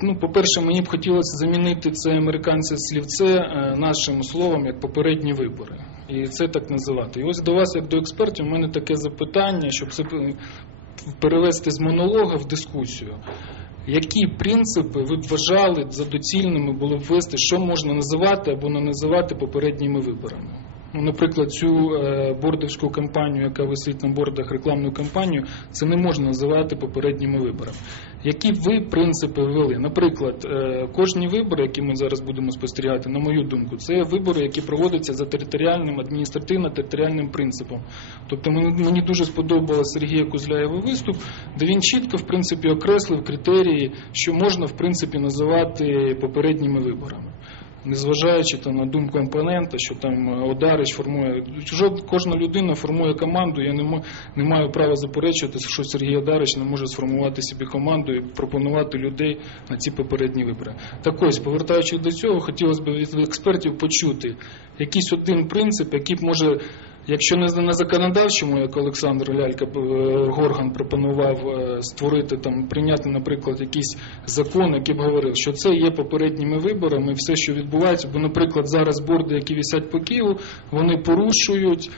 Ну, по-перше, мені б хотілося замінити це американське слівце е, нашим словом як попередні вибори. І це так називати. І ось до вас, як до експертів, у мене таке запитання, щоб це перевести з монолога в дискусію. Які принципи ви б вважали за доцільними було б ввести, що можна називати або не називати попередніми виборами? Ну, наприклад, цю е, бордовську кампанію, яка висить на бордах рекламну кампанію, це не можна називати попередніми виборами. Які ви принципи ввели? Наприклад, е, кожні вибори, які ми зараз будемо спостерігати, на мою думку, це вибори, які проводяться за територіальним адміністративно-територіальним принципом. Тобто мені дуже сподобався Сергія Кузляєва виступ, де він чітко в принципі окреслив критерії, що можна в принципі називати попередніми виборами. Незважаючи там, на думку опонента, що там е, Одарич формує Жод- кожна людина формує команду. Я не, не маю права заперечувати, що Сергій Одарич не може сформувати собі команду і пропонувати людей на ці попередні вибори. Так ось, повертаючись до цього, хотілося б від експертів почути якийсь один принцип, який б може. Якщо не на законодавчому, як Олександр Лялька е, Горган пропонував е, створити там, прийняти, наприклад, якийсь закон, який б говорив, що це є попередніми виборами, все, що відбувається, бо, наприклад, зараз борди, які висять по Києву, вони порушують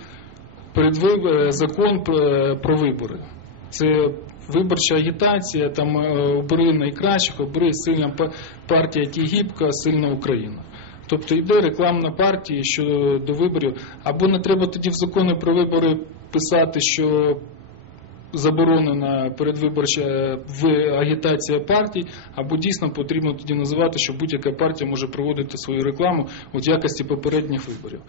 е, закон про, вибори. Це виборча агітація, там обери найкращих, обери сильна партія Тігіпка, сильна Україна. Тобто йде рекламна партія щодо виборів. Або не треба тоді в закони про вибори писати, що заборонена передвиборча агітація партій, або дійсно потрібно тоді називати, що будь-яка партія може проводити свою рекламу у якості попередніх виборів.